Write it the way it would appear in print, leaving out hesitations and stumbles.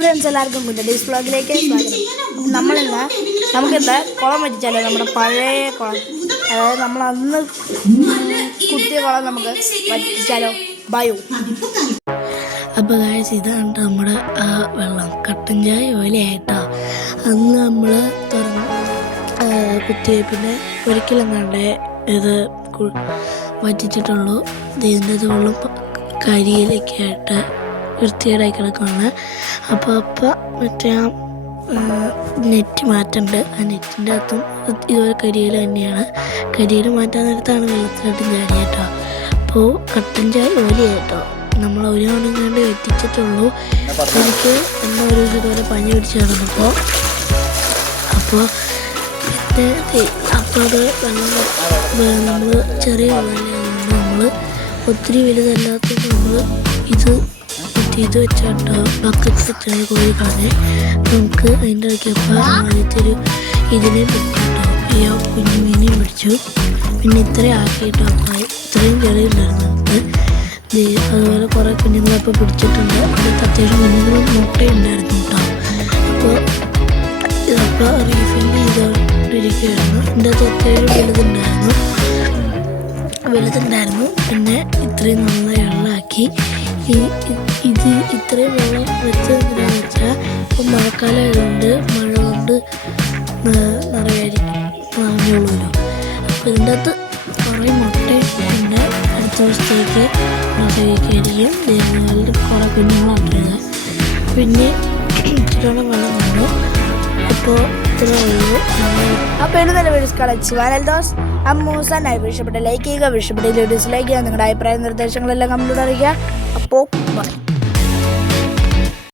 Friends എല്ലാവർക്കും days വ്ളോഗിലേക്ക് സ്വാഗതം. നമുക്കിന്ന് കുളം വറ്റിച്ചാലോ, നമ്മുടെ പഴയ കുളം, അതായത് നമ്മൾ അന്ന് കുത്തിയ കുളം നമുക്ക് വറ്റിച്ചാലോ. ബയോ അപ്പോൾ ഗായ്സ്, ഇതാണ് നമ്മുടെ ആ വെള്ളം. കട്ടൻ ചായ പോലെയായിട്ടോ അന്ന് നമ്മൾ തുറന്ന് കുത്തിയ. പിന്നെ ഒരിക്കലും കണ്ടേ ഇത് വറ്റിച്ചിട്ടുള്ളൂ. ഇതിൻ്റെ വെള്ളം കരിയിലൊക്കെ ആയിട്ട് വൃത്തികേടായി കിടക്കുകയാണ്. അപ്പോൾ മറ്റേ ആ നെറ്റ് മാറ്റുന്നുണ്ട്. ആ നെറ്റിൻ്റെ അകത്തും ഇതുപോലെ കരിയില തന്നെയാണ്. കരിയില മാറ്റാൻ നേരത്താണ് വെള്ളത്തിലോട്ട് ചാടി കേട്ടോ. അപ്പോൾ കട്ടൻ ചായ ഓലിയായിട്ടോ നമ്മൾ ഒരു മണി കണ്ട് എത്തിച്ചിട്ടുള്ളൂ. എനിക്ക് എന്നാ ഒരു ദിവസം ഇതുപോലെ പനി പിടിച്ച് കിടന്നപ്പോൾ അത് വെള്ളം നമ്മൾ ചെറിയ വെള്ളമായതുകൊണ്ട് നമ്മൾ ഒത്തിരി വലുതല്ലാത്തത് നമ്മൾ ഇത് വെച്ചാട്ടോ ബക്കറ്റ് വെച്ചാണ് കോഴി കളഞ്ഞ്. നമുക്ക് അതിൻ്റെ ഇടയ്ക്കപ്പോൾ ആദ്യത്തൊരു ഇതിനെ പിടിച്ചിട്ടോ, ഈ കുഞ്ഞു മീനെയും പിടിച്ചു. പിന്നെ ഇത്രയും ആക്കിയിട്ടോ, ഇത്രയും ചെറിയുണ്ടായിരുന്നു നമുക്ക്. അതുപോലെ കുറേ കുഞ്ഞുങ്ങളപ്പോൾ പിടിച്ചിട്ടുണ്ട്. അതിൽ അത്യാവശ്യം കുഞ്ഞുങ്ങളും മുട്ടയുണ്ടായിരുന്നു കേട്ടോ. അപ്പോൾ റീഫില്ല് ചെയ്തുകൊണ്ടിരിക്കുകയായിരുന്നു. ഇതിൻ്റെ അകത്ത് അത്യാവശ്യം വലുതുണ്ടായിരുന്നു. പിന്നെ ഇത്രയും നന്നായി വെള്ളമാക്കി. ഇത്രയും വെള്ളം വെച്ചതെന്തിനാണെന്ന് വെച്ചാൽ ഇപ്പം മഴക്കാലമായതുകൊണ്ട് മഴ കൊണ്ട് നിറഞ്ഞോളൂല്ലോ. അപ്പോൾ ഇതിൻ്റെ അകത്ത് കുറേ മുട്ടയും പിന്നെ അടുത്ത ദിവസത്തേക്ക് മുട്ടയൊക്കെയായിരിക്കും. ദൈവങ്ങളിൽ കുറേ കുഞ്ഞുങ്ങളാണ്. പിന്നെ ഇച്ചിരി വെള്ളം കണ്ടു. അപ്പോൾ ഇത്ര ഉള്ളൂ. അപ്പോൾ ഇന്നലെ വീഡിയോസ് കളിച്ച് വാനൽദോസ് അമ്മൂസാൻ ഇഷ്ടപ്പെട്ട ലൈക്ക് ചെയ്യുക, ഇഷ്ടപ്പെട്ട ഡിസ്ലൈക്ക് ചെയ്യുക. നിങ്ങളുടെ അഭിപ്രായ നിർദ്ദേശങ്ങളെല്ലാം കമൻറ്റിലൂടെ അറിയിക്കുക. അപ്പോൾ ബൈ.